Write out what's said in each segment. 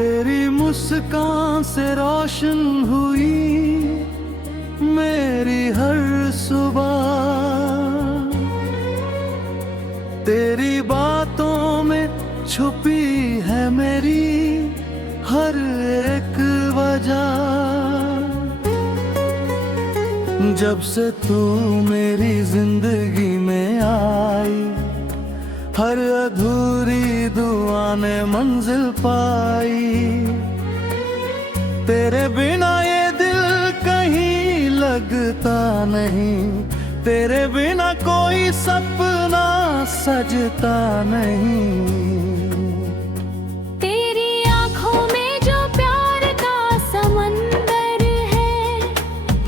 तेरी मुस्कान से रोशन हुई मेरी हर सुबह। तेरी बातों में छुपी है मेरी हर एक वजह। जब से तू मेरी जिंदगी में आई, हर अधूरी दुआ ने मंजिल पाई। तेरे बिना ये दिल कहीं लगता नहीं, तेरे बिना कोई सपना सजता नहीं। तेरी आंखों में जो प्यार का समंदर है,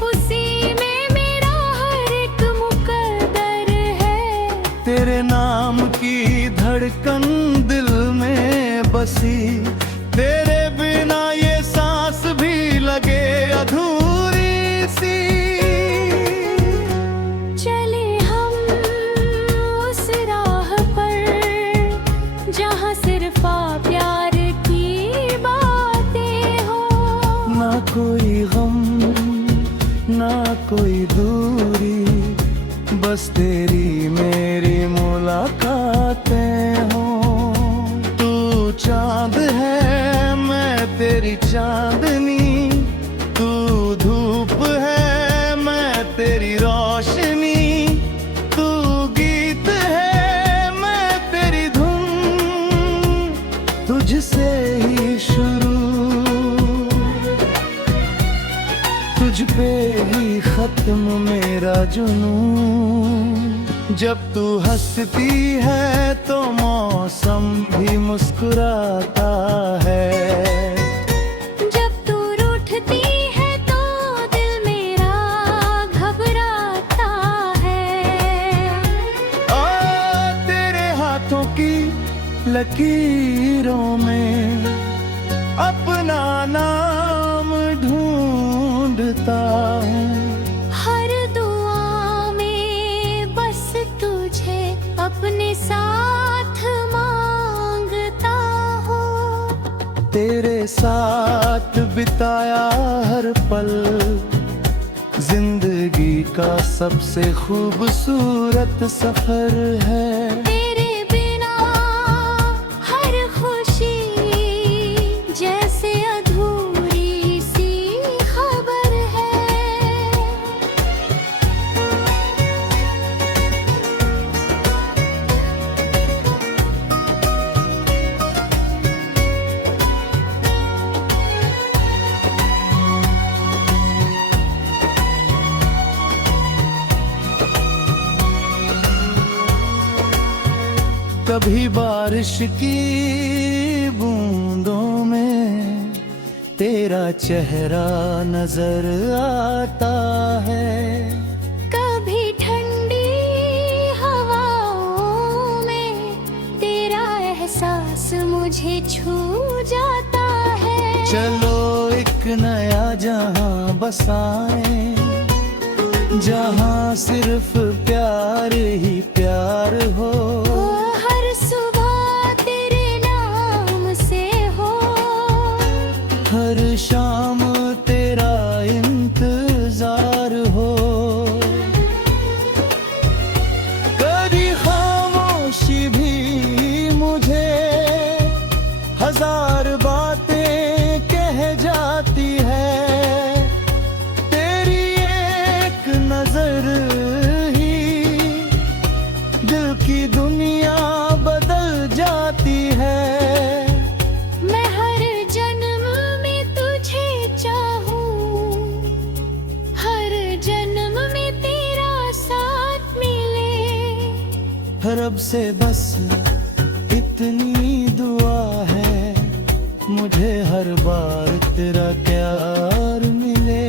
उसी में मेरा हर एक मुकद्दर है। तेरे नाम की धड़कन दिल में बसी, तेरे बिना ये सांस भी लगे अधूरी सी। चले हम उस राह पर जहाँ सिर्फ प्यार की बातें हो। ना कोई गम ना कोई दूरी, बस तेरी मेरी मुलाकातें हो। तू चांद है मैं तेरी चांदनी, तू धूप है मैं तेरी रोशनी। तू गीत है मैं तेरी धुन, तुझसे ही शुरू, तुझ पे ही खत्म मेरा जुनून। जब तू हंसती है तो मौसम भी मुस्कुराता है। जब तू रूठती है तो दिल मेरा घबराता है। तेरे हाथों की लकीरों में अपना नाम ढूंढता हूँ। हर दुआ में बस तुझे अपने साथ मांगता हूँ। तेरे साथ बिताया हर पल जिंदगी का सबसे खूबसूरत सफर है। तेरे बिना हर खुशी जैसे अधूरी सी खबर है। कभी बारिश की बूंदों में तेरा चेहरा नजर आता है। कभी ठंडी हवाओं में तेरा एहसास मुझे छू जाता है। चलो एक नया जहां बसाएं, जहां सिर्फ प्यार ही प्यार हो। हर सुबह तेरे नाम से हो, हर शाम तेरा इंतजार हो। कभी खामोशी भी मुझे हजार बातें कह जाती है। तेरी एक नजर ही दिल की दुनिया बदल जाती है। मैं हर जन्म में तुझे चाहूं, हर जन्म में तेरा साथ मिले। रब से बस इतनी दुआ है, मुझे हर बार तेरा प्यार मिले।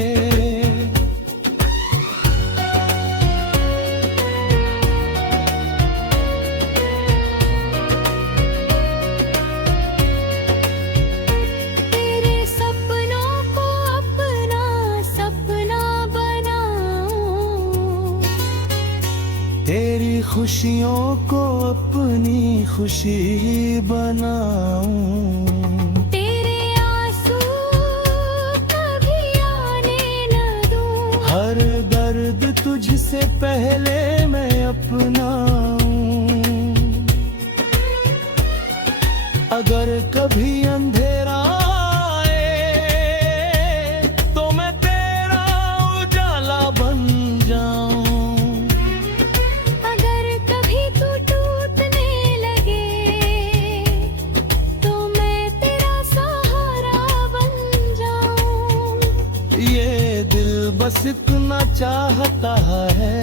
तेरे सपनों को अपना सपना बनाऊं, तेरी खुशियों को अपनी खुशी बनाऊं। तेरे हर दर्द तुझसे पहले मैं अपनाऊं। अगर कभी अंधेरा आए तो मैं तेरा उजाला बन जाऊं। अगर कभी तू टूटने लगे तो मैं तेरा सहारा बन जाऊं। ये दिल बस इतना चाहता है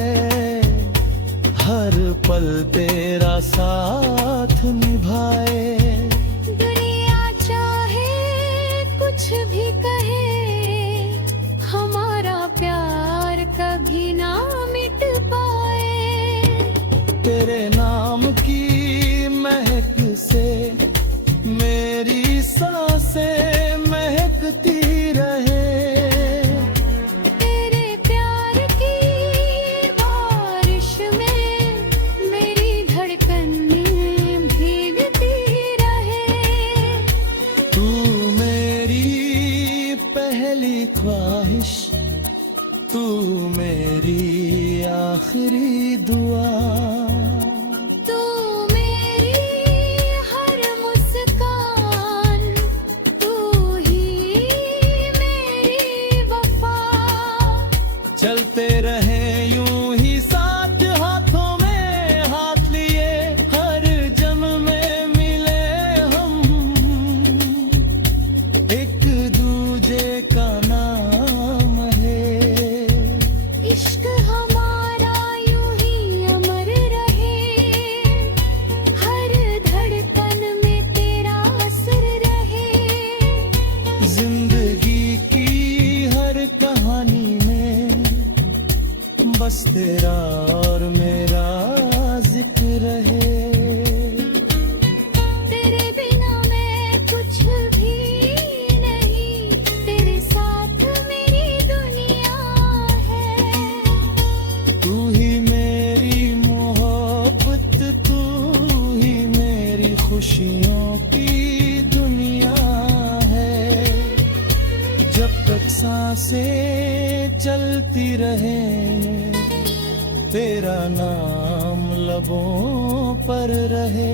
हर पल तेरा साथ निभाए। दुनिया चाहे कुछ भी कहे, हमारा प्यार कभी ना मिट पाए। तेरे नाम की महक से मेरी सांसें महकती रहे। तेरे प्यार की बारिश में मेरी धड़कनें भीगती रहे। तू मेरी पहली ख्वाहिश, तू मेरी आखिरी दुआ। तू मेरी हर मुस्कान, तू ही मेरी वफा। चलते रहे यूं ही साथ हाथों में हाथ लिए, हर जन्म में मिले हम एक दूजे का नाम है। इश्क हमारा यूं ही अमर रहे, हर धड़कन में तेरा असर रहे। जिंदगी की हर कहानी में बस तेरा और मेरा जिक्र रहे। तेरे बिना मैं कुछ भी नहीं, तेरे साथ मेरी दुनिया है। तू ही मेरी मोहब्बत, तू ही मेरी खुशियों की दुनिया है। जब तक सांसें चलती रहे तेरा नाम लबों पर रहे।